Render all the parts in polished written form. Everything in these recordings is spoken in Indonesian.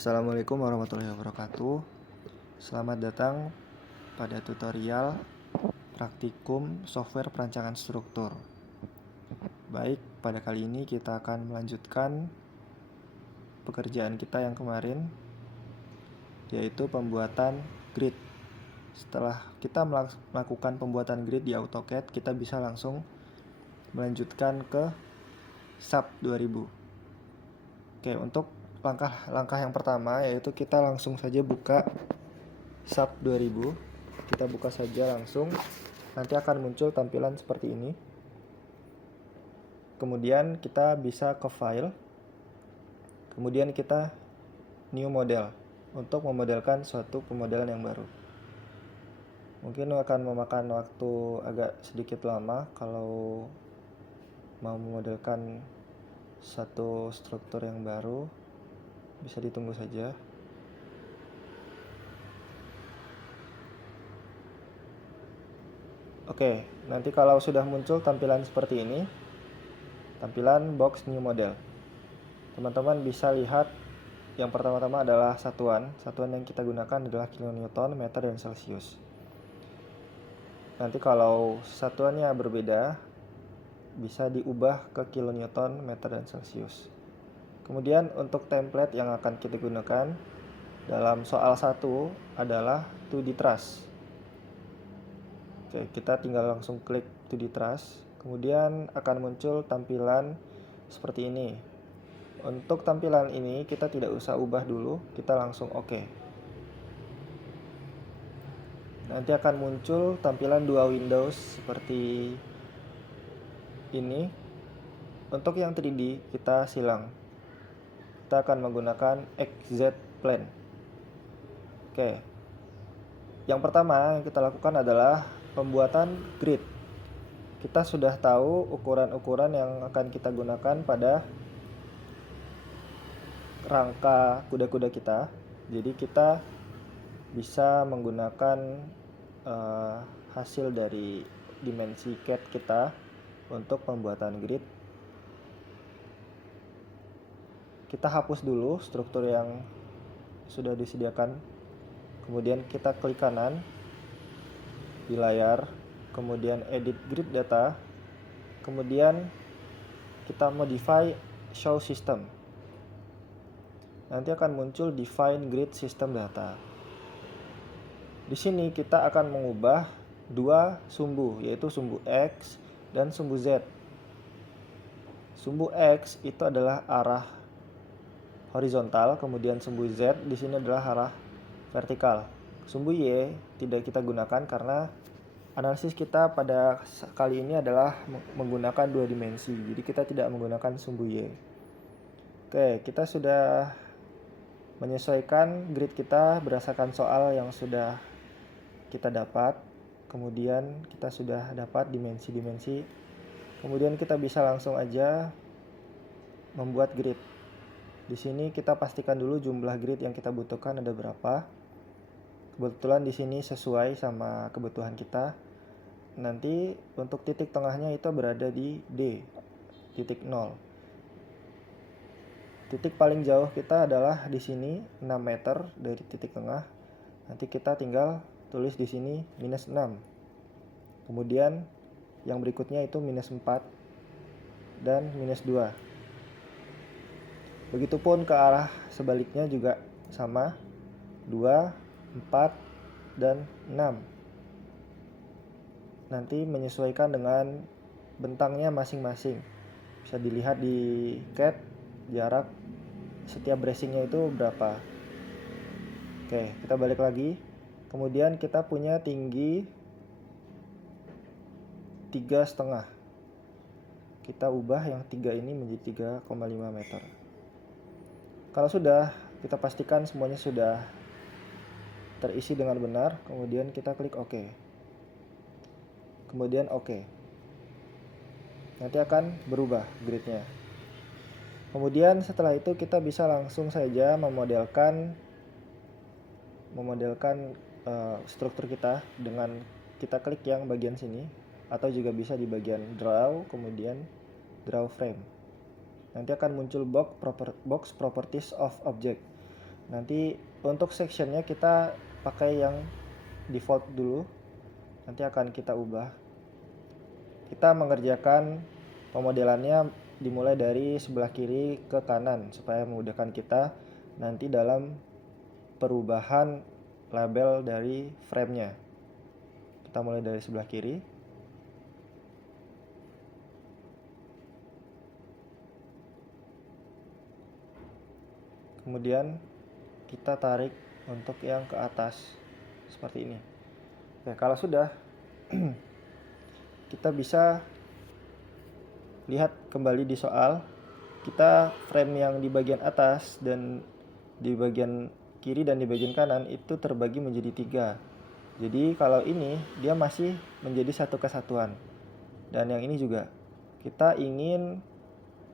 Assalamualaikum warahmatullahi wabarakatuh. Selamat datang pada tutorial praktikum software perancangan struktur. Baik, pada kali ini kita akan melanjutkan pekerjaan kita yang kemarin, yaitu pembuatan grid. Setelah kita melakukan pembuatan grid di AutoCAD, kita bisa langsung melanjutkan ke SAP 2000. Oke, untuk langkah yang pertama yaitu kita langsung saja buka SAP 2000. Kita buka saja langsung. Nanti akan muncul tampilan seperti ini. Kemudian kita bisa ke file. Kemudian kita new model untuk memodelkan suatu pemodelan yang baru. Mungkin akan memakan waktu agak sedikit lama kalau mau memodelkan satu struktur yang baru. Bisa ditunggu saja. Oke, nanti kalau sudah muncul tampilan seperti ini, tampilan box new model, teman-teman bisa lihat yang pertama-tama adalah satuan yang kita gunakan adalah kilonewton, meter, dan celcius. Nanti kalau satuannya berbeda, bisa diubah ke kilonewton, meter, dan celcius. Kemudian untuk template yang akan kita gunakan dalam soal 1 adalah 2D truss. Oke, kita tinggal langsung klik 2D truss. Kemudian akan muncul tampilan seperti ini. Untuk tampilan ini kita tidak usah ubah dulu, kita langsung OK. Nanti akan muncul tampilan dua windows seperti ini. Untuk yang 3D kita silang. Kita akan menggunakan XZ plane. Oke. Yang pertama yang kita lakukan adalah pembuatan grid. Kita sudah tahu ukuran-ukuran yang akan kita gunakan pada rangka kuda-kuda kita. Jadi kita bisa menggunakan hasil dari dimensi CAD kita untuk pembuatan grid. Kita hapus dulu struktur yang sudah disediakan. Kemudian kita klik kanan di layar, kemudian edit grid data, kemudian kita modify show system. Nanti akan muncul define grid system data. Di sini kita akan mengubah dua sumbu, yaitu sumbu X dan sumbu Z. Sumbu X itu adalah arah horizontal, kemudian sumbu Z di sini adalah arah vertikal. Sumbu Y tidak kita gunakan karena analisis kita pada kali ini adalah menggunakan dua dimensi. Jadi kita tidak menggunakan sumbu Y. Oke, kita sudah menyesuaikan grid kita berdasarkan soal yang sudah kita dapat. Kemudian kita sudah dapat dimensi-dimensi. Kemudian kita bisa langsung aja membuat grid. Di sini kita pastikan dulu jumlah grid yang kita butuhkan ada berapa. Kebetulan di sini sesuai sama kebutuhan kita. Nanti untuk titik tengahnya itu berada di D, titik 0. Titik paling jauh kita adalah di sini 6 meter dari titik tengah. Nanti kita tinggal tulis di sini minus 6. Kemudian yang berikutnya itu minus 4 dan minus 2. Begitupun ke arah sebaliknya juga sama, 2, 4, dan 6. Nanti menyesuaikan dengan bentangnya masing-masing. Bisa dilihat di CAD jarak setiap bracingnya itu berapa. Oke, kita balik lagi. Kemudian kita punya tinggi 3,5. Kita ubah yang 3 ini menjadi 3,5 meter. Kalau sudah, kita pastikan semuanya sudah terisi dengan benar, kemudian kita klik OK. Kemudian OK. Nanti akan berubah gridnya. Kemudian setelah itu kita bisa langsung saja memodelkan struktur kita dengan kita klik yang bagian sini, atau juga bisa di bagian draw, kemudian draw frame. Nanti akan muncul box properties of object. Nanti untuk sectionnya kita pakai yang default dulu, nanti akan kita ubah. Kita mengerjakan pemodelannya dimulai dari sebelah kiri ke kanan supaya memudahkan kita nanti dalam perubahan label dari frame-nya. Kita mulai dari sebelah kiri. Kemudian kita tarik untuk yang ke atas seperti ini. Oke, kalau sudah kita bisa lihat kembali di soal, kita frame yang di bagian atas dan di bagian kiri dan di bagian kanan itu terbagi menjadi 3. Jadi kalau ini dia masih menjadi satu kesatuan, dan yang ini juga. Kita ingin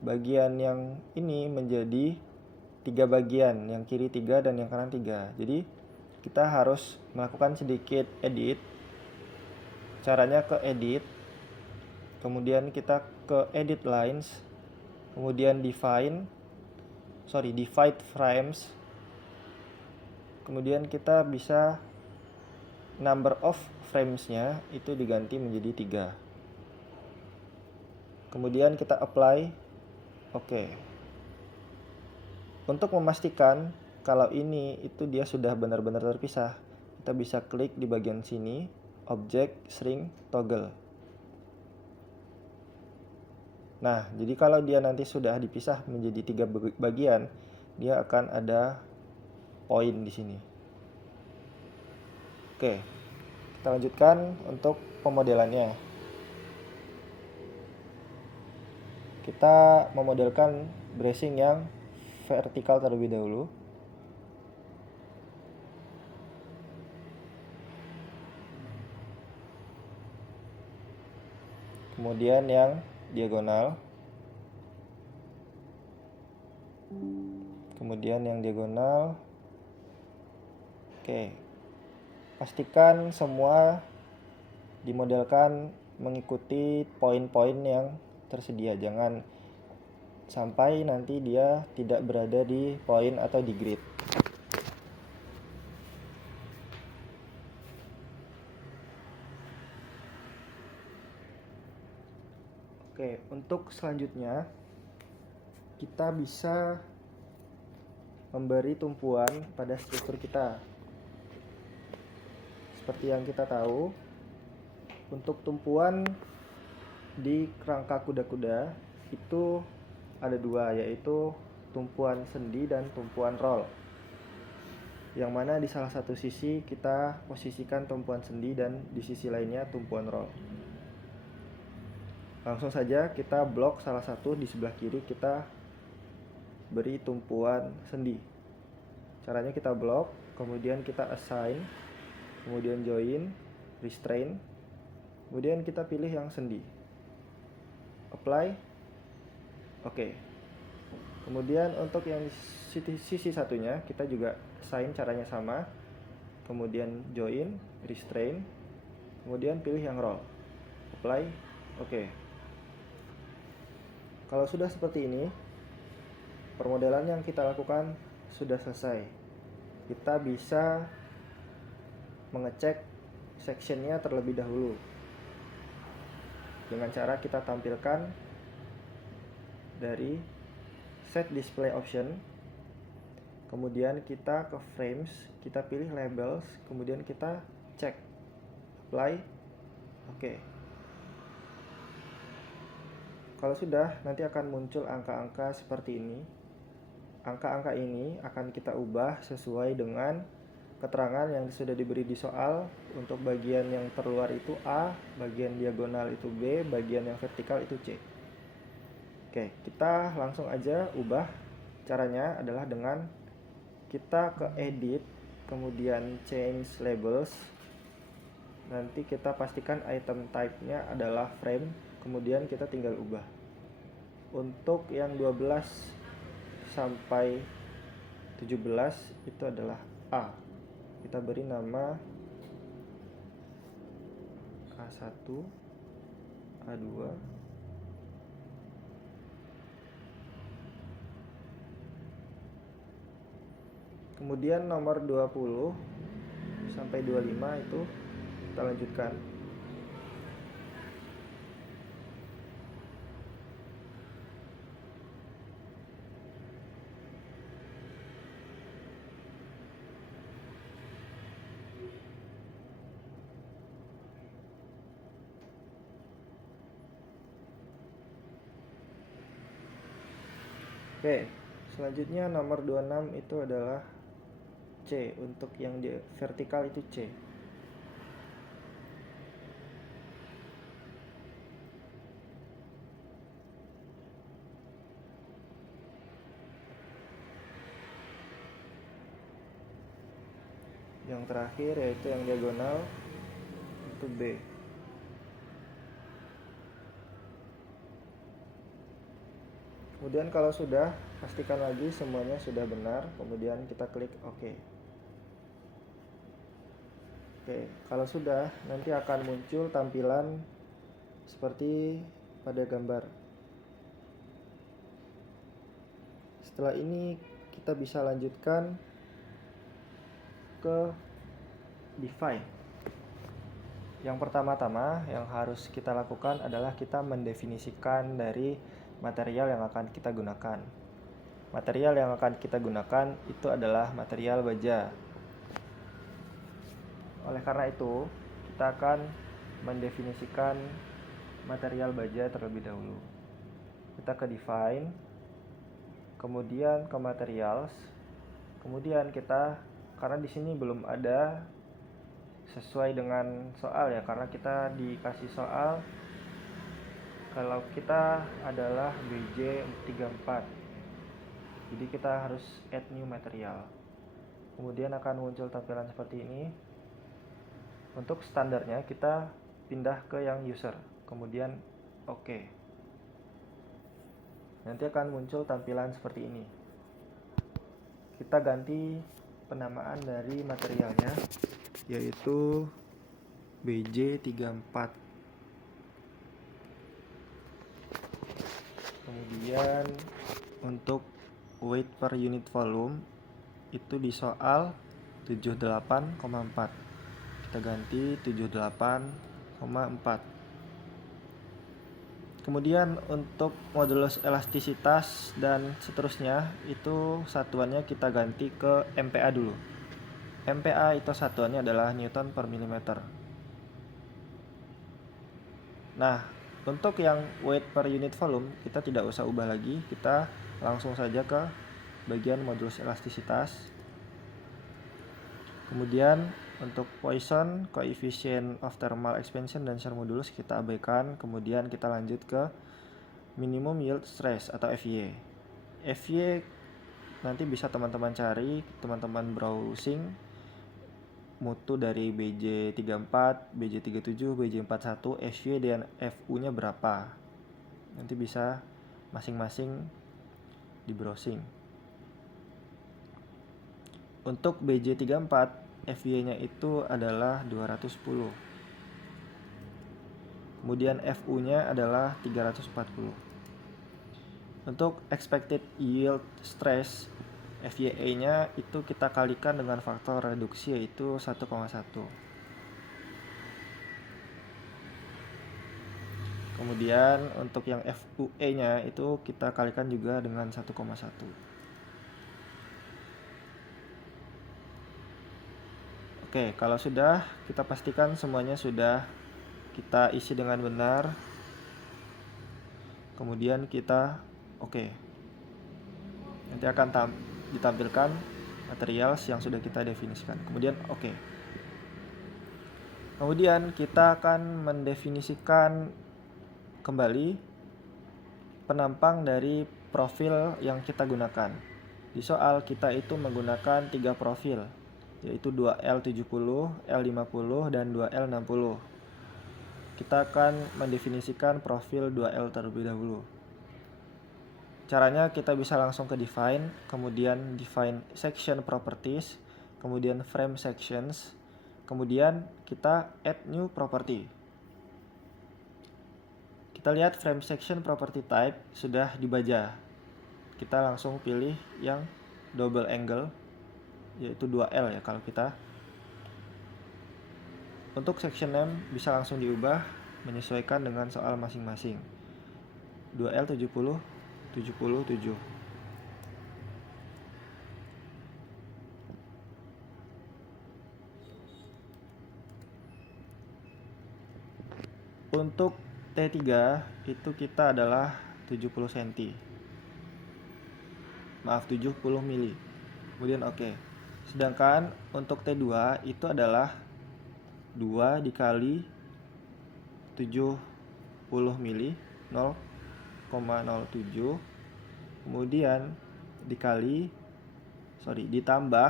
bagian yang ini menjadi 3 bagian, yang kiri 3 dan yang kanan 3. Jadi kita harus melakukan sedikit edit. Caranya ke edit, kemudian kita ke edit lines, kemudian divide frames, kemudian kita bisa number of frames-nya itu diganti menjadi 3. Kemudian kita apply. Oke. Untuk memastikan kalau ini itu dia sudah benar-benar terpisah, kita bisa klik di bagian sini, object shrink toggle. Nah, jadi kalau dia nanti sudah dipisah menjadi 3 bagian, dia akan ada poin di sini. Oke, kita lanjutkan untuk pemodelannya. Kita memodelkan bracing yang vertikal terlebih dahulu. Kemudian yang diagonal. Oke. Pastikan semua dimodelkan mengikuti poin-poin yang tersedia. Jangan sampai nanti dia tidak berada di poin atau di grid. Oke, untuk selanjutnya kita bisa memberi tumpuan pada struktur kita. Seperti yang kita tahu, untuk tumpuan di kerangka kuda-kuda itu ada 2, yaitu tumpuan sendi dan tumpuan roll. Yang mana di salah satu sisi kita posisikan tumpuan sendi dan di sisi lainnya tumpuan roll. Langsung saja kita blok salah satu, di sebelah kiri kita beri tumpuan sendi. Caranya kita blok, kemudian kita assign, kemudian join, restrain, kemudian kita pilih yang sendi. Apply. Oke. Kemudian untuk yang sisi satunya kita juga assign, caranya sama. Kemudian join, restrain, kemudian pilih yang roll. Apply. Oke. Kalau sudah seperti ini, permodelan yang kita lakukan sudah selesai. Kita bisa mengecek sectionnya terlebih dahulu dengan cara kita tampilkan dari set display option, kemudian kita ke frames, kita pilih labels, kemudian kita cek apply. Oke. Kalau sudah, nanti akan muncul angka-angka seperti ini. Angka-angka ini akan kita ubah sesuai dengan keterangan yang sudah diberi di soal. Untuk bagian yang terluar itu A, bagian diagonal itu B, bagian yang vertikal itu C. Oke, kita langsung aja ubah. Caranya adalah dengan kita ke edit, kemudian change labels. Nanti kita pastikan item type-nya adalah frame, kemudian kita tinggal ubah. Untuk yang 12 sampai 17 itu adalah A. Kita beri nama A1, A2, Kemudian nomor 20 sampai 25 itu kita lanjutkan. Oke, selanjutnya nomor 26 itu adalah C. Untuk yang di vertikal itu C. Yang terakhir yaitu yang diagonal itu B. Kemudian kalau sudah, pastikan lagi semuanya sudah benar, kemudian kita klik OK. Oke, kalau sudah, nanti akan muncul tampilan seperti pada gambar. Setelah ini kita bisa lanjutkan ke define. Yang pertama-tama yang harus kita lakukan adalah kita mendefinisikan dari material yang akan kita gunakan. Material yang akan kita gunakan itu adalah material baja. Oleh karena itu, kita akan mendefinisikan material baja terlebih dahulu. Kita ke define, kemudian ke materials, kemudian kita, karena di sini belum ada sesuai dengan soal ya, karena kita dikasih soal kalau kita adalah BJ34, jadi kita harus add new material. Kemudian akan muncul tampilan seperti ini. Untuk standarnya kita pindah ke yang user, kemudian OK. Nanti akan muncul tampilan seperti ini. Kita ganti penamaan dari materialnya, yaitu BJ34. Kemudian untuk weight per unit volume itu di soal 78,4. Kita ganti 78,4. Kemudian untuk modulus elastisitas dan seterusnya itu satuannya kita ganti ke MPa dulu. MPa itu satuannya adalah Newton per milimeter. Nah, untuk yang weight per unit volume kita tidak usah ubah lagi, kita langsung saja ke bagian modulus elastisitas. Kemudian untuk Poisson, coefficient of thermal expansion dan shear modulus kita abaikan. Kemudian kita lanjut ke minimum yield stress atau FY. FY nanti bisa teman-teman cari, teman-teman browsing mutu dari BJ34, BJ37, BJ41, FY dan FU-nya berapa. Nanti bisa masing-masing di browsing. Untuk BJ34, FY-nya itu adalah 210. Kemudian FU-nya adalah 340. Untuk expected yield stress, FYE-nya itu kita kalikan dengan faktor reduksi yaitu 1,1. Kemudian untuk yang FUE-nya itu kita kalikan juga dengan 1,1. Oke, kalau sudah, kita pastikan semuanya sudah kita isi dengan benar. Kemudian kita oke. Nanti akan ditampilkan materials yang sudah kita definisikan. Kemudian oke. Kemudian kita akan mendefinisikan kembali penampang dari profil yang kita gunakan. Di soal kita itu menggunakan 3 profil, yaitu 2L70, L50, dan 2L60. Kita akan mendefinisikan profil 2L terlebih dahulu. Caranya kita bisa langsung ke define, kemudian define section properties, kemudian frame sections, kemudian kita add new property. Kita lihat frame section property type sudah dibaca. Kita langsung pilih yang double angle. yaitu 2L ya kalau kita. Untuk section name bisa langsung diubah menyesuaikan dengan soal masing-masing. 2L 70 77. Untuk T3 itu kita adalah 70 cm. Maaf, 70 mili. Kemudian oke. Sedangkan untuk T2 itu adalah 2 dikali 70 mili 0,07, kemudian ditambah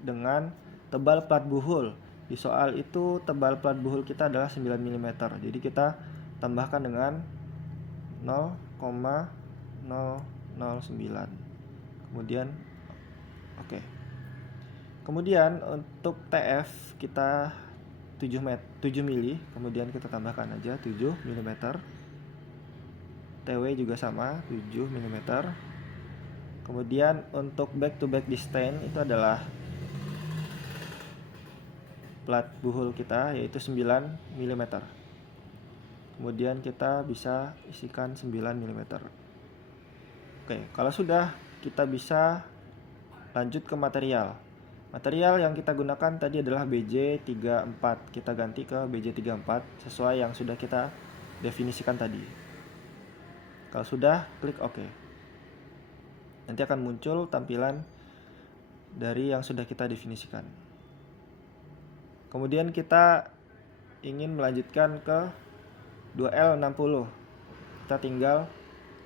dengan tebal plat buhul. Di soal itu tebal plat buhul kita adalah 9 mm. Jadi kita tambahkan dengan 0,009. Kemudian oke. Kemudian untuk TF kita 7 mili, kemudian kita tambahkan aja 7 mm. TW juga sama 7 mm. Kemudian untuk back to back distance itu adalah plat buhul kita yaitu 9 mm. Kemudian kita bisa isikan 9 mm. Oke, kalau sudah kita bisa lanjut ke material. Material yang kita gunakan tadi adalah BJ34. Kita ganti ke BJ34 sesuai yang sudah kita definisikan tadi. Kalau sudah, klik OK. Nanti akan muncul tampilan dari yang sudah kita definisikan. Kemudian kita ingin melanjutkan ke 2L60. Kita tinggal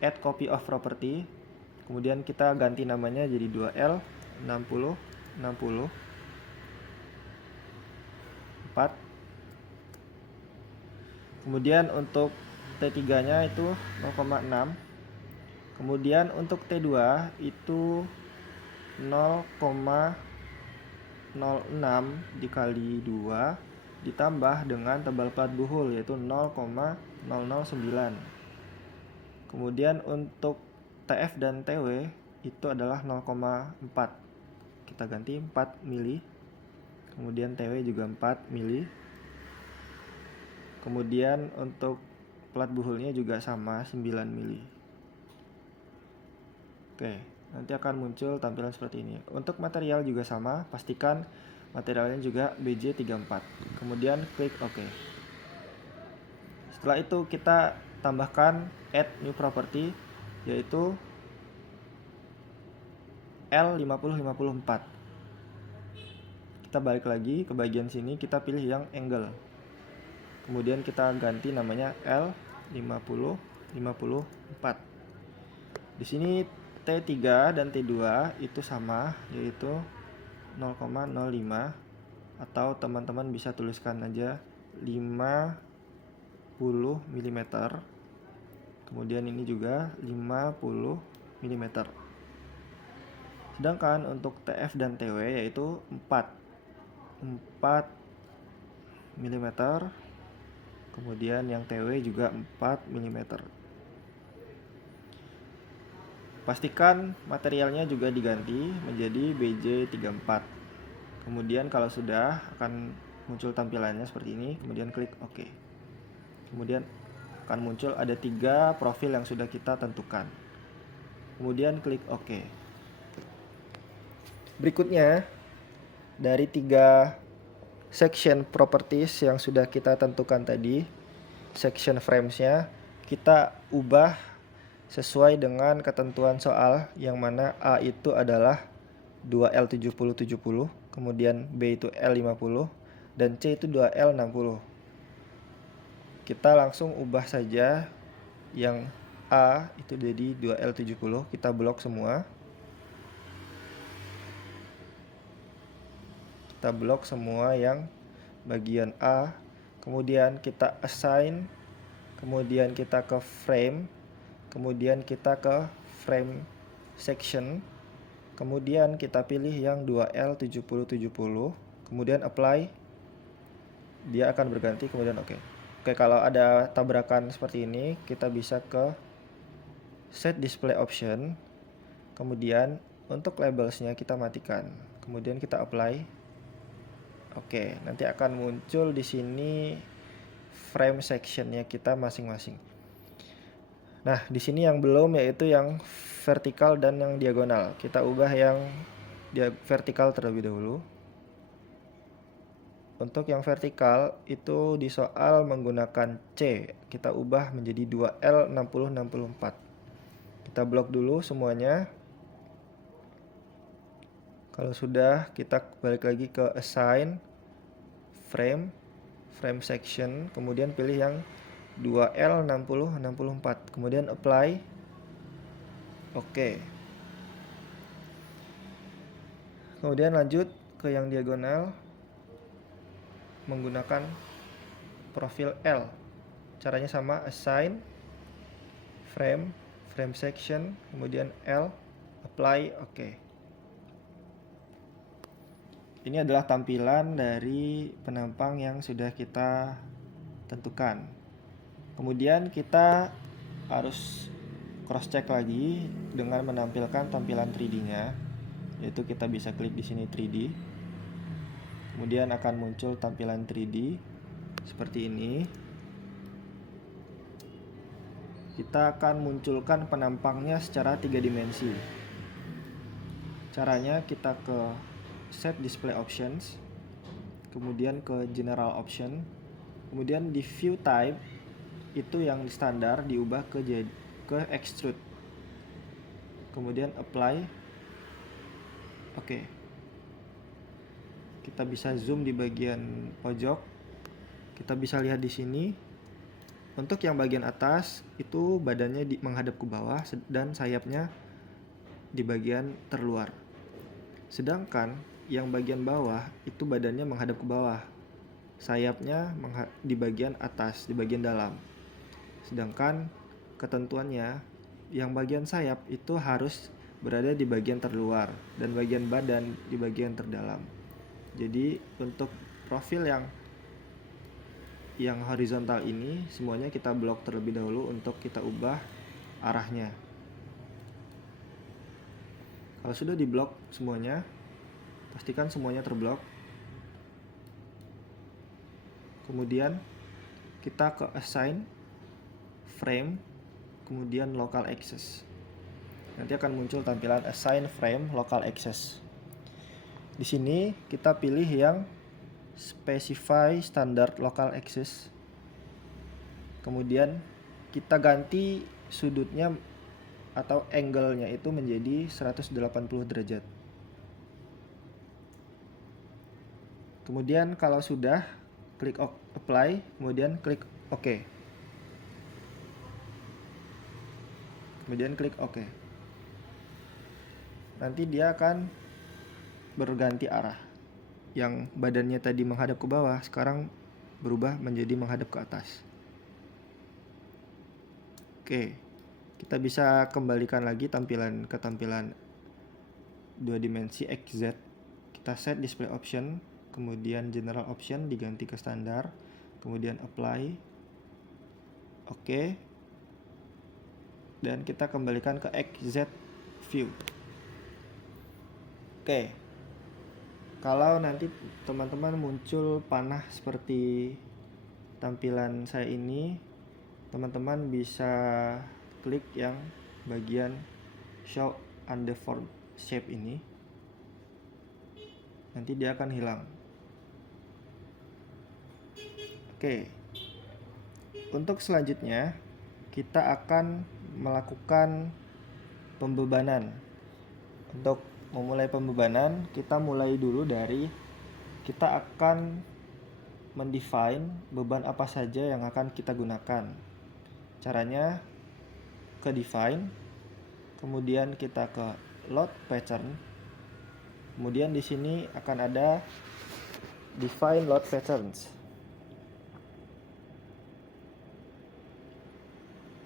add copy of property. Kemudian kita ganti namanya jadi 2L60 4. Kemudian untuk T3 nya itu 0,6. Kemudian untuk T2 itu 0,06 dikali 2 ditambah dengan tebal plat buhul yaitu 0,009. Kemudian untuk TF dan TW itu adalah 0,4. Kita ganti 4 mili. Kemudian TW juga 4 mili. Kemudian untuk plat buhulnya juga sama 9 mili. Oke, nanti akan muncul tampilan seperti ini. Untuk material juga sama, pastikan materialnya juga BJ34. Kemudian klik OK. Setelah itu kita tambahkan add new property yaitu L50-54. Kita balik lagi ke bagian sini, kita pilih yang angle. Kemudian kita ganti namanya L50-54. Di sini T3 dan T2 itu sama, yaitu 0,05 atau teman-teman bisa tuliskan aja 50 mm. Kemudian ini juga 50 mm. Sedangkan untuk TF dan TW yaitu 4 mm. Kemudian yang TW juga 4 mm. Pastikan materialnya juga diganti menjadi BJ34. Kemudian kalau sudah akan muncul tampilannya seperti ini. Kemudian klik OK. Kemudian akan muncul ada 3 profil yang sudah kita tentukan. Kemudian klik OK. Berikutnya dari 3 section properties yang sudah kita tentukan tadi, section frames-nya kita ubah sesuai dengan ketentuan soal, yang mana A itu adalah 2L70-70, kemudian B itu L50 dan C itu 2L60. Kita langsung ubah saja yang A itu jadi 2L70, kita blok semua. Kita blok semua yang bagian A, kemudian kita assign, kemudian kita ke frame, kemudian kita ke frame section, kemudian kita pilih yang 2L70-70, kemudian apply, dia akan berganti, kemudian OK. Oke, kalau ada tabrakan seperti ini, kita bisa ke set display option, kemudian untuk labelsnya kita matikan, kemudian kita apply. Oke, nanti akan muncul di sini frame sectionnya kita masing-masing. Nah, di sini yang belum yaitu yang vertikal dan yang diagonal. Kita ubah yang vertikal terlebih dahulu. Untuk yang vertikal itu di soal menggunakan C, kita ubah menjadi 2L 60-64. Kita blok dulu semuanya. Kalau sudah, kita balik lagi ke assign frame section, kemudian pilih yang 2L 60-64, kemudian apply. Oke. Kemudian lanjut ke yang diagonal menggunakan profil L. Caranya sama, assign frame section, kemudian L, apply. Oke. Ini adalah tampilan dari penampang yang sudah kita tentukan. Kemudian kita harus cross check lagi dengan menampilkan tampilan 3D-nya, yaitu kita bisa klik di sini 3D. Kemudian akan muncul tampilan 3D seperti ini. Kita akan munculkan penampangnya secara 3 dimensi. Caranya kita ke set display options, kemudian ke general option, kemudian di view type itu yang standar diubah ke extrude, kemudian apply. Oke. Kita bisa zoom di bagian pojok. Kita bisa lihat di sini. Untuk yang bagian atas itu badannya menghadap ke bawah dan sayapnya di bagian terluar. Sedangkan yang bagian bawah itu badannya menghadap ke bawah, sayapnya di bagian atas, di bagian dalam. Sedangkan ketentuannya yang bagian sayap itu harus berada di bagian terluar dan bagian badan di bagian terdalam. Jadi untuk profil yang horizontal ini semuanya kita blok terlebih dahulu untuk kita ubah arahnya. Kalau sudah diblok semuanya, pastikan semuanya terblok. Kemudian kita ke assign frame, kemudian local access. Nanti akan muncul tampilan assign frame local access. Di sini kita pilih yang specify standard local access. Kemudian kita ganti sudutnya atau angle-nya itu menjadi 180 derajat. Kemudian kalau sudah, klik apply, kemudian klik OK. Kemudian klik OK. Nanti dia akan berganti arah. Yang badannya tadi menghadap ke bawah, sekarang berubah menjadi menghadap ke atas. Oke. Kita bisa kembalikan lagi tampilan ke tampilan 2 dimensi XZ. Kita set display option, kemudian general option diganti ke standar, kemudian apply. Oke. Dan kita kembalikan ke XZ view. Oke. Kalau nanti teman-teman muncul panah seperti tampilan saya ini, teman-teman bisa klik yang bagian show undeformed shape ini. Nanti dia akan hilang. Oke. Untuk selanjutnya kita akan melakukan pembebanan. Untuk memulai pembebanan, kita mulai dulu dari kita akan mendefine beban apa saja yang akan kita gunakan. Caranya ke define, kemudian kita ke load pattern. Kemudian di sini akan ada define load patterns.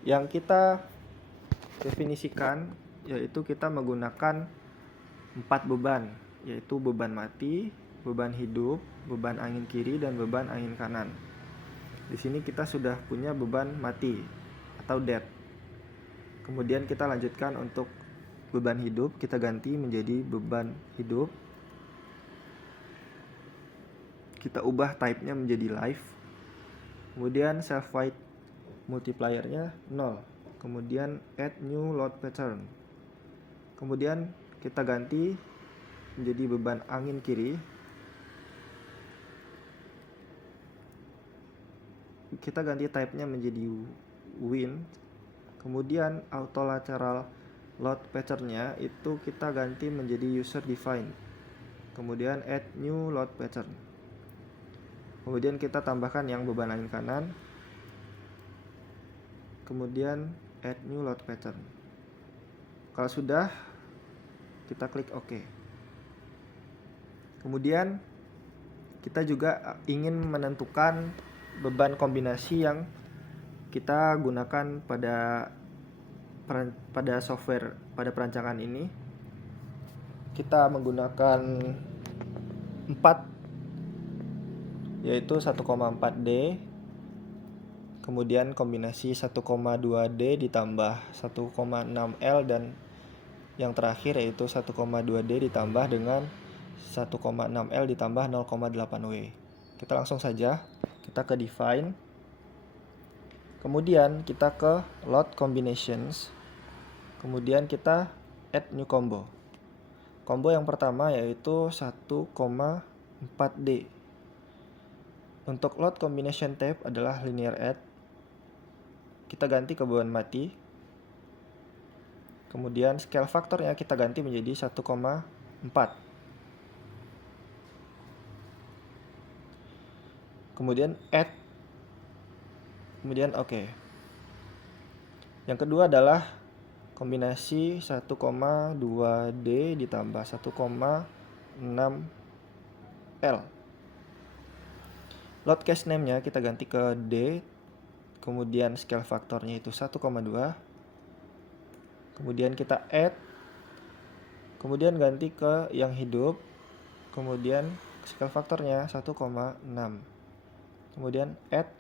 Yang kita definisikan yaitu kita menggunakan 4 beban, yaitu beban mati, beban hidup, beban angin kiri, dan beban angin kanan. Di sini kita sudah punya beban mati atau dead. Kemudian kita lanjutkan untuk beban hidup, kita ganti menjadi beban hidup. kita ubah type-nya menjadi live. Kemudian self void multiplier-nya 0. Kemudian add new load pattern. Kemudian kita ganti menjadi beban angin kiri. Kita ganti type-nya menjadi wind. Kemudian auto lateral load pattern-nya itu kita ganti menjadi user defined. Kemudian add new load pattern. Kemudian kita tambahkan yang beban angin kanan. Kemudian add new load pattern. Kalau sudah, kita klik OK. Kemudian kita juga ingin menentukan beban kombinasi yang kita gunakan pada software, pada perancangan ini. Kita menggunakan 4, yaitu 1,4D, kemudian kombinasi 1,2D ditambah 1,6L, dan yang terakhir yaitu 1,2D ditambah dengan 1,6L ditambah 0,8W. Kita langsung saja, kita ke define, kemudian kita ke load combinations, kemudian kita add new combo. Combo yang pertama yaitu 1,4D. Untuk load combination type adalah linear add. Kita ganti ke beban mati. Kemudian scale faktornya kita ganti menjadi 1,4. Kemudian add. Kemudian OK. Yang kedua adalah kombinasi 1,2D ditambah 1,6L. Load case name-nya kita ganti ke D. Kemudian scale faktornya itu 1,2. Kemudian kita add. Kemudian ganti ke yang hidup. Kemudian scale faktornya 1,6. Kemudian add.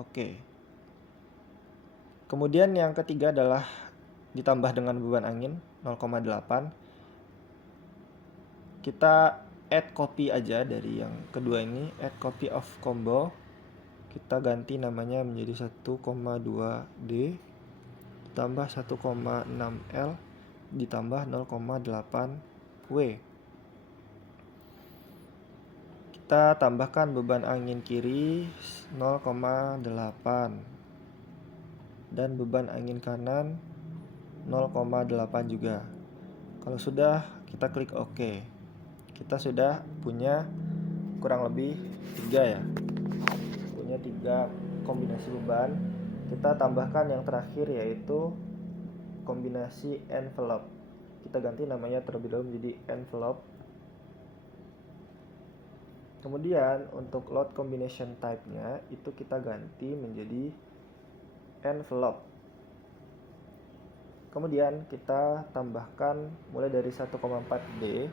Oke. Kemudian yang ketiga adalah ditambah dengan beban angin 0,8. Kita add copy aja dari yang kedua ini, add copy of combo. Kita ganti namanya menjadi 1,2D ditambah 1,6L ditambah 0,8W. Kita tambahkan beban angin kiri 0,8 dan beban angin kanan 0,8 juga. Kalau sudah, kita klik OK. Kita sudah punya kurang lebih 3 ya. Punya 3 kombinasi beban. Kita tambahkan yang terakhir yaitu kombinasi envelope. Kita ganti namanya terlebih dahulu menjadi envelope. Kemudian untuk load combination type-nya itu kita ganti menjadi envelope. Kemudian kita tambahkan mulai dari 1,4D,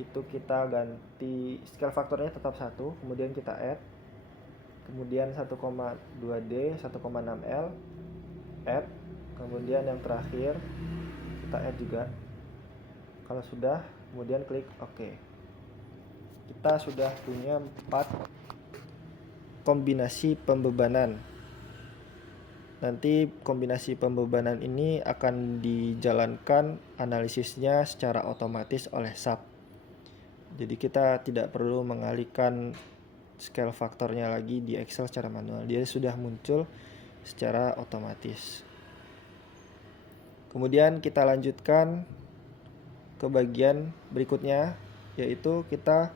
itu kita ganti scale faktornya tetap 1, kemudian kita add. Kemudian 1,2D, 1,6L, add. Kemudian yang terakhir kita add juga. Kalau sudah, kemudian klik OK. Kita sudah punya 4 kombinasi pembebanan. Nanti kombinasi pembebanan ini akan dijalankan analisisnya secara otomatis oleh SAP. Jadi kita tidak perlu mengalihkan scale faktornya lagi di Excel secara manual. Dia sudah muncul secara otomatis. Kemudian kita lanjutkan ke bagian berikutnya, yaitu kita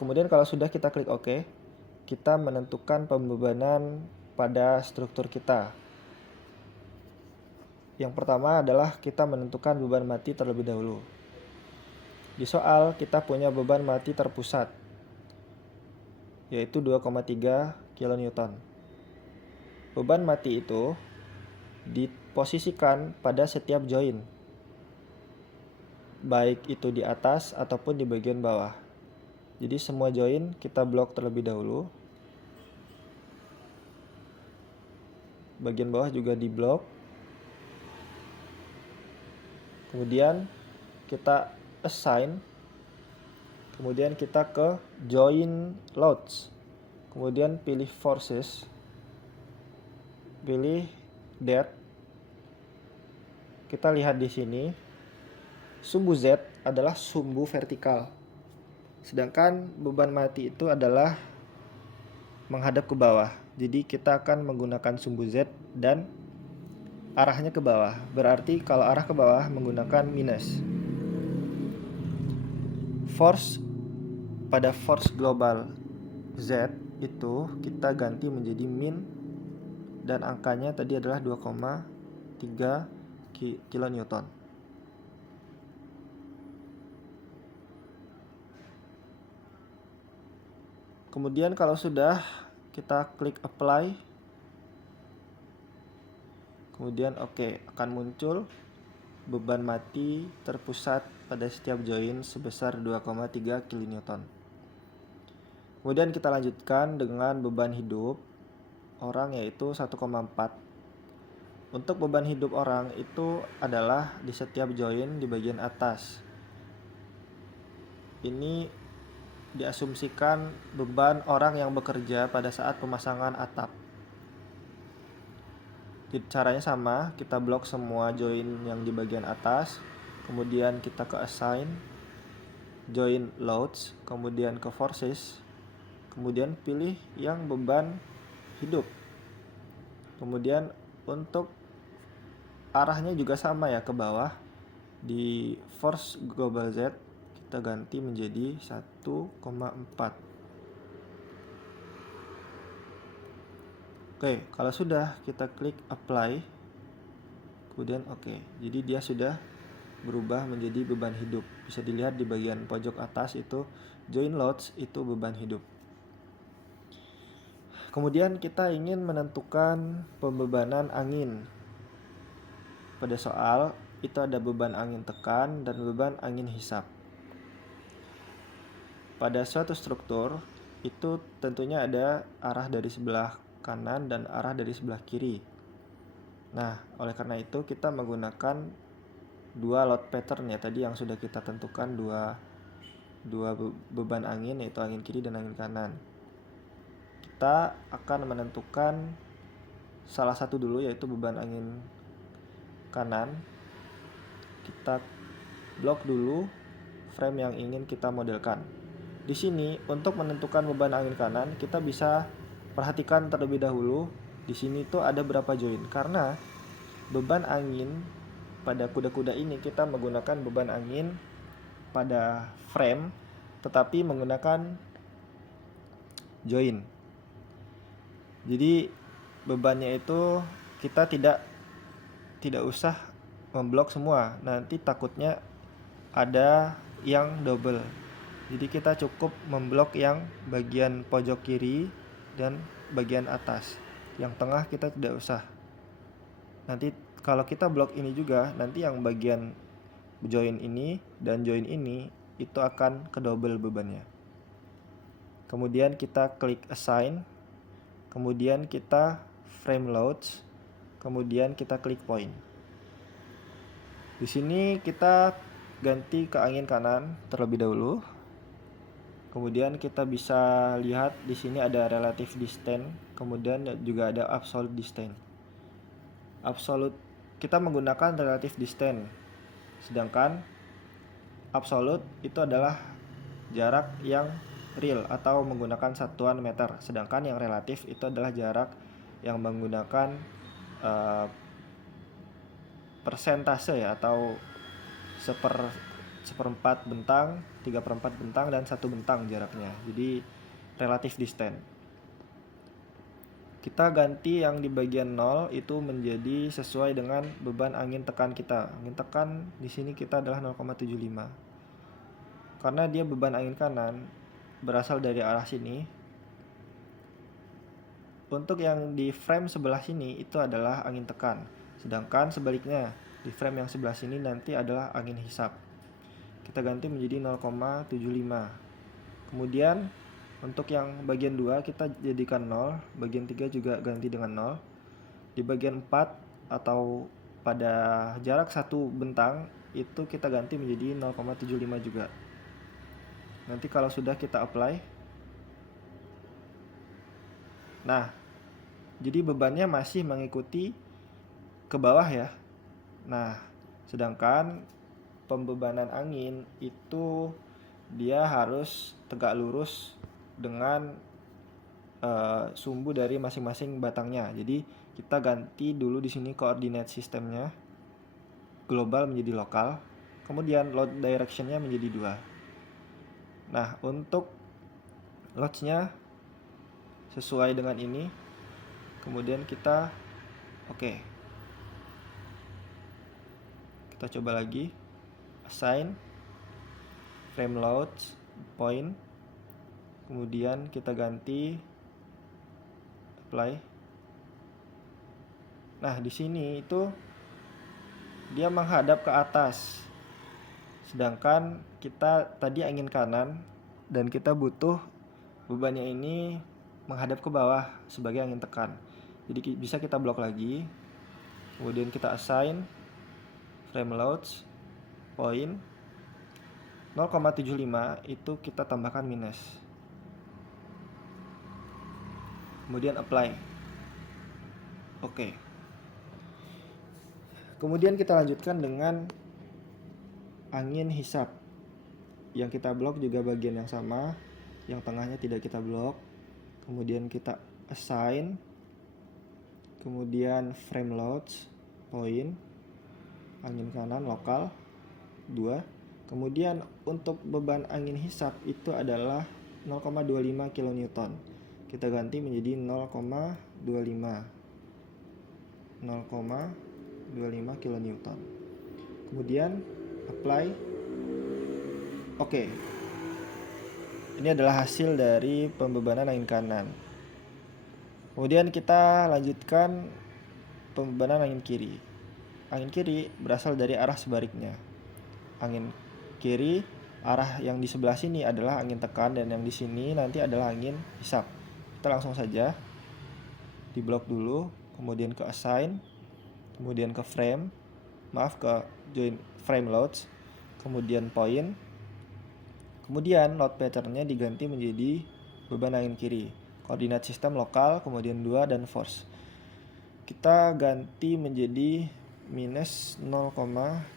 kemudian kalau sudah kita klik OK, kita menentukan pembebanan pada struktur kita. Yang pertama adalah kita menentukan beban mati terlebih dahulu. Di soal kita punya beban mati terpusat, yaitu 2,3 kN. Beban mati itu diposisikan pada setiap join, baik itu di atas ataupun di bagian bawah. Jadi semua join kita blok terlebih dahulu. Bagian bawah juga di blok. Kemudian kita assign Kemudian kita ke join loads. Kemudian pilih forces. Pilih depth. Kita lihat di sini sumbu Z adalah sumbu vertikal. Sedangkan beban mati itu adalah menghadap ke bawah. Jadi kita akan menggunakan sumbu Z dan arahnya ke bawah. Berarti kalau arah ke bawah menggunakan minus. Force pada force global Z itu kita ganti menjadi min dan angkanya tadi adalah 2,3 kilonewton. Kemudian kalau sudah, kita klik apply. Kemudian oke, akan muncul beban mati terpusat pada setiap join sebesar 2,3 kilonewton. Kemudian kita lanjutkan dengan beban hidup orang yaitu 1,4. Untuk beban hidup orang itu adalah di setiap join di bagian atas. Ini diasumsikan beban orang yang bekerja pada saat pemasangan atap. Jadi caranya sama, kita blok semua join yang di bagian atas, kemudian kita ke assign, join loads, kemudian ke forces, kemudian pilih yang beban hidup. Kemudian untuk arahnya juga sama ya, ke bawah. Di force global Z kita ganti menjadi 1,4. Oke, kalau sudah kita klik apply. Kemudian oke. Jadi dia sudah berubah menjadi beban hidup. Bisa dilihat di bagian pojok atas itu join loads itu beban hidup. Kemudian kita ingin menentukan pembebanan angin. Pada soal itu ada beban angin tekan dan beban angin hisap. Pada suatu struktur itu tentunya ada arah dari sebelah kanan dan arah dari sebelah kiri. Nah, oleh karena itu kita menggunakan dua load pattern ya tadi yang sudah kita tentukan, dua beban angin yaitu angin kiri dan angin kanan. Kita akan menentukan salah satu dulu yaitu beban angin kanan. Kita blok dulu frame yang ingin kita modelkan. Di sini untuk menentukan beban angin kanan kita bisa perhatikan terlebih dahulu di sini tuh ada berapa join, karena beban angin pada kuda-kuda ini kita menggunakan beban angin pada frame tetapi menggunakan join. Jadi bebannya itu kita tidak usah memblok semua, nanti takutnya ada yang double. Jadi kita cukup memblok yang bagian pojok kiri dan bagian atas. Yang tengah kita tidak usah. Nanti kalau kita blok ini juga, nanti yang bagian join ini dan join ini itu akan kedouble bebannya. Kemudian kita klik assign, kemudian kita frame loads, kemudian kita klik point. Di sini kita ganti ke angin kanan terlebih dahulu. Kemudian kita bisa lihat di sini ada relative distance, kemudian juga ada absolute distance. Absolute kita menggunakan relative distance, sedangkan absolute itu adalah jarak yang real atau menggunakan satuan meter, sedangkan yang relatif itu adalah jarak yang menggunakan persentase ya, atau seperempat bentang, 3/4 bentang, dan 1 bentang jaraknya. Jadi relative distance. Kita ganti yang di bagian 0 itu menjadi sesuai dengan beban angin tekan kita. Angin tekan di sini kita adalah 0,75. Karena dia beban angin kanan berasal dari arah sini. Untuk yang di frame sebelah sini itu adalah angin tekan. Sedangkan sebaliknya, di frame yang sebelah sini nanti adalah angin hisap. Kita ganti menjadi 0,75. Kemudian untuk yang bagian 2 kita jadikan 0, bagian 3 juga ganti dengan 0. Di bagian 4 atau pada jarak 1 bentang itu kita ganti menjadi 0,75 juga. Nanti kalau sudah kita apply. Nah, jadi bebannya masih mengikuti ke bawah ya. Nah, sedangkan pembebanan angin itu dia harus tegak lurus dengan sumbu dari masing-masing batangnya. Jadi kita ganti dulu di sini koordinat sistemnya, global menjadi lokal, kemudian load directionnya menjadi 2. Nah, untuk loads-nya sesuai dengan ini, kemudian kita kita coba lagi, assign frame loads point, kemudian kita ganti apply. Nah, di sini itu dia menghadap ke atas, sedangkan kita tadi angin kanan dan kita butuh bebannya ini menghadap ke bawah sebagai angin tekan. Jadi bisa kita blok lagi, kemudian kita assign frame loads point 0,75 itu kita tambahkan minus, kemudian apply. Kemudian kita lanjutkan dengan angin hisap. Yang kita blok juga bagian yang sama, yang tengahnya tidak kita blok. Kemudian kita assign, kemudian frame loads point angin kanan lokal 2. Kemudian untuk beban angin hisap itu adalah 0,25 kN. Kita ganti menjadi 0,25 kN. Kemudian apply. Ini adalah hasil dari pembebanan angin kanan. Kemudian kita lanjutkan pembebanan angin kiri. Angin kiri berasal dari arah sebaliknya. Angin kiri, arah yang di sebelah sini adalah angin tekan, dan yang di sini nanti adalah angin hisap. Kita langsung saja di blok dulu, kemudian ke assign, kemudian ke join frame loads, kemudian point, kemudian load patternnya diganti menjadi beban angin kiri, koordinat sistem lokal, kemudian 2 dan force. Kita ganti menjadi minus 0,75.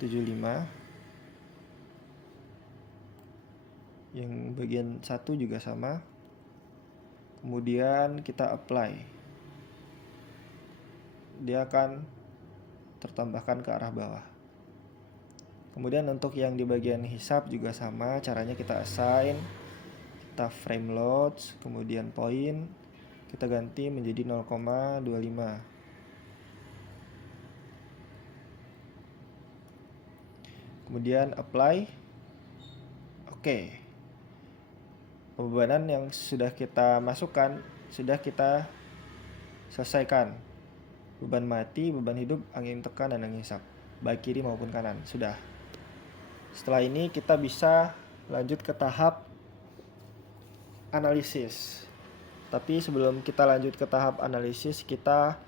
Yang bagian 1 juga sama. Kemudian kita apply. Dia akan tertambahkan ke arah bawah. Kemudian untuk yang di bagian hisap juga sama, caranya kita assign, kita frame loads, kemudian point, kita ganti menjadi 0,25. Kemudian apply. Pembebanan yang sudah kita masukkan sudah kita selesaikan. Beban mati, beban hidup, angin tekan, dan angin hisap, baik kiri maupun kanan, sudah. Setelah ini kita bisa lanjut ke tahap analisis. Tapi sebelum kita lanjut ke tahap analisis, kita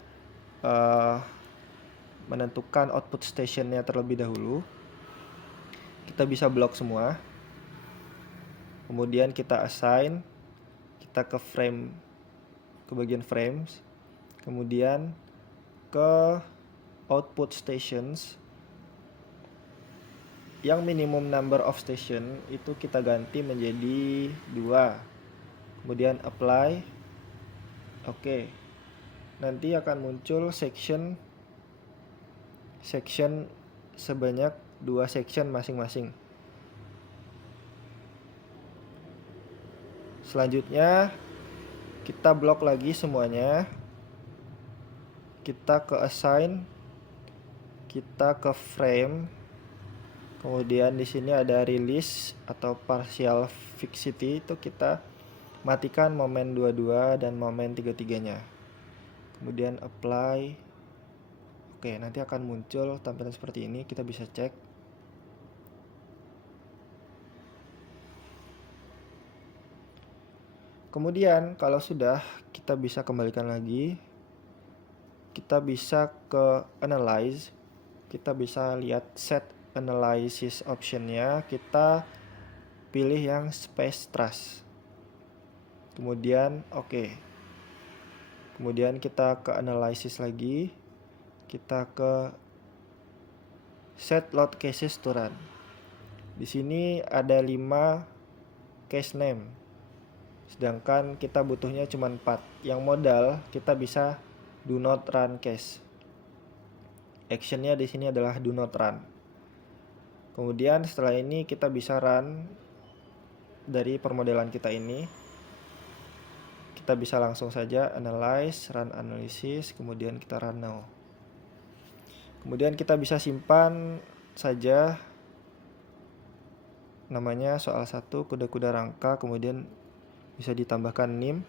menentukan output stationnya terlebih dahulu. Kita bisa blok semua. Kemudian kita assign, kita ke bagian frames, kemudian ke output stations. Yang minimum number of station itu kita ganti menjadi 2. Kemudian apply. Nanti akan muncul section sebanyak 2 section masing-masing. Selanjutnya kita blok lagi semuanya. Kita ke assign, kita ke frame. Kemudian di sini ada release atau partial fixity, itu kita matikan momen 22 dan momen 33-nya. Kemudian apply. Nanti akan muncul tampilan seperti ini, kita bisa cek. Kemudian kalau sudah, kita bisa kembalikan lagi. Kita bisa ke analyze. Kita bisa lihat set analysis optionnya. Kita pilih yang space trace. Kemudian oke. Kemudian kita ke analysis lagi. Kita ke set load cases to run. Di sini ada 5 cache name. Sedangkan kita butuhnya cuma 4. Yang modal kita bisa do not run cache. Actionnya di sini adalah do not run. Kemudian setelah ini kita bisa run dari permodelan kita ini. Kita bisa langsung saja analyze, run analysis, kemudian kita run now. Kemudian kita bisa simpan saja namanya soal 1 kuda-kuda rangka, kemudian bisa ditambahkan nim.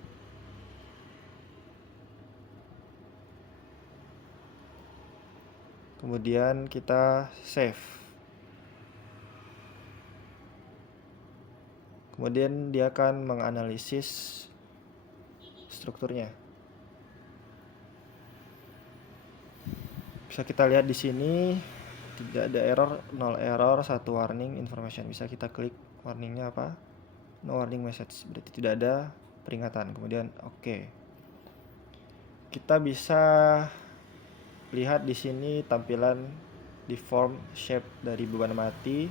Kemudian kita save. Kemudian dia akan menganalisis strukturnya. Bisa kita lihat di sini tidak ada error, 0 error, 1 warning information. Bisa kita klik warningnya apa? No warning message, berarti tidak ada peringatan. Kemudian oke. Kita bisa lihat di sini tampilan deform shape dari beban mati,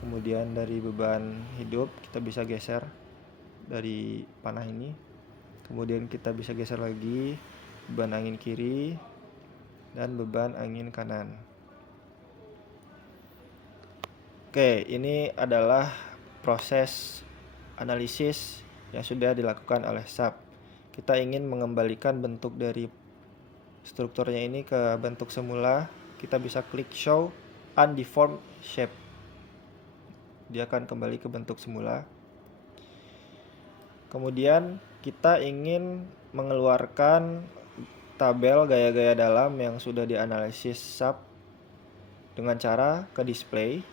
kemudian dari beban hidup kita bisa geser dari panah ini. Kemudian kita bisa geser lagi beban angin kiri dan beban angin kanan. Oke, ini adalah proses analisis yang sudah dilakukan oleh SAP. Kita ingin mengembalikan bentuk dari strukturnya ini ke bentuk semula. Kita bisa klik show undeformed shape. Dia akan kembali ke bentuk semula. Kemudian kita ingin mengeluarkan tabel gaya-gaya dalam yang sudah dianalisis SAP dengan cara ke display.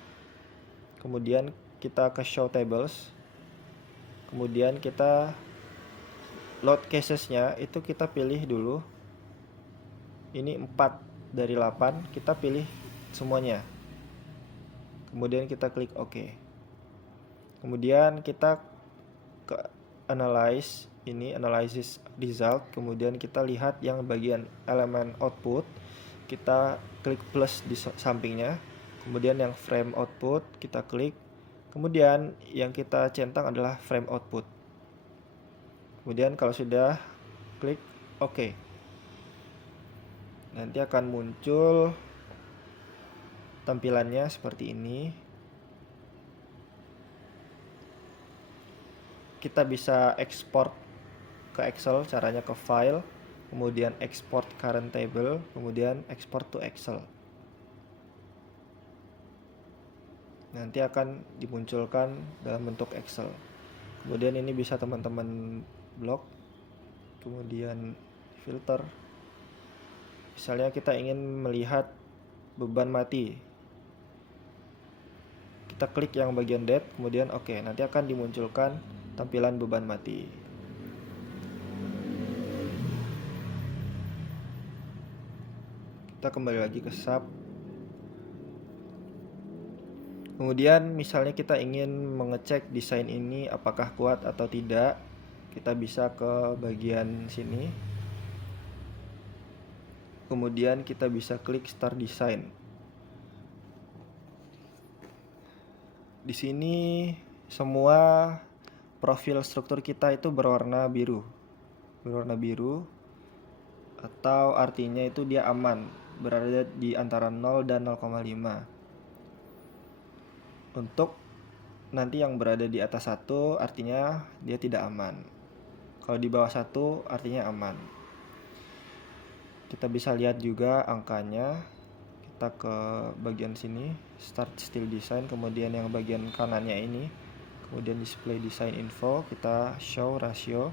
Kemudian kita ke show tables. Kemudian kita load casesnya itu kita pilih dulu. Ini 4 dari 8, kita pilih semuanya. Kemudian kita klik OK. Kemudian kita ke analyze, ini analysis result. Kemudian kita lihat yang bagian elemen output, kita klik plus di sampingnya. Kemudian yang frame output kita klik. Kemudian yang kita centang adalah frame output. Kemudian kalau sudah, klik OK. Nanti akan muncul tampilannya seperti ini. Kita bisa ekspor ke Excel, caranya ke file, kemudian export current table, kemudian export to Excel. Nanti akan dimunculkan dalam bentuk Excel. Kemudian ini bisa teman-teman blok, kemudian filter. Misalnya kita ingin melihat beban mati, kita klik yang bagian date, kemudian oke. Nanti akan dimunculkan tampilan beban mati. Kita kembali lagi ke SAP. Kemudian misalnya kita ingin mengecek desain ini apakah kuat atau tidak, kita bisa ke bagian sini. Kemudian kita bisa klik Start Design. Di sini semua profil struktur kita itu berwarna biru. Berwarna biru atau artinya itu dia aman, berada di antara 0 dan 0,5. Untuk nanti yang berada di atas 1 artinya dia tidak aman. Kalau di bawah 1 artinya aman. Kita bisa lihat juga angkanya. Kita ke bagian sini, Start Still Design, kemudian yang bagian kanannya ini, kemudian Display Design Info, kita show rasio.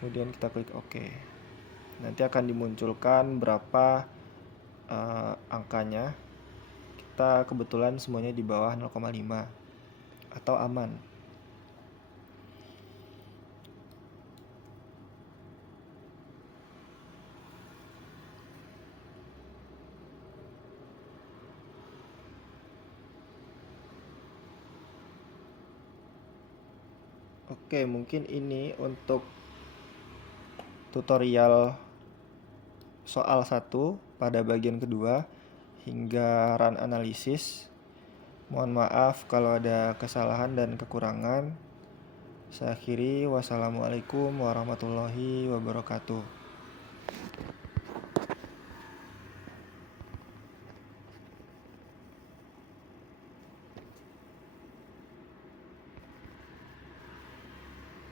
Kemudian kita klik OK. Nanti akan dimunculkan berapa angkanya. Kita kebetulan semuanya di bawah 0,5 atau aman. Oke, mungkin ini untuk tutorial soal 1 pada bagian kedua hingga run analisis. Mohon maaf kalau ada kesalahan dan kekurangan. Saya akhiri, wassalamualaikum warahmatullahi wabarakatuh.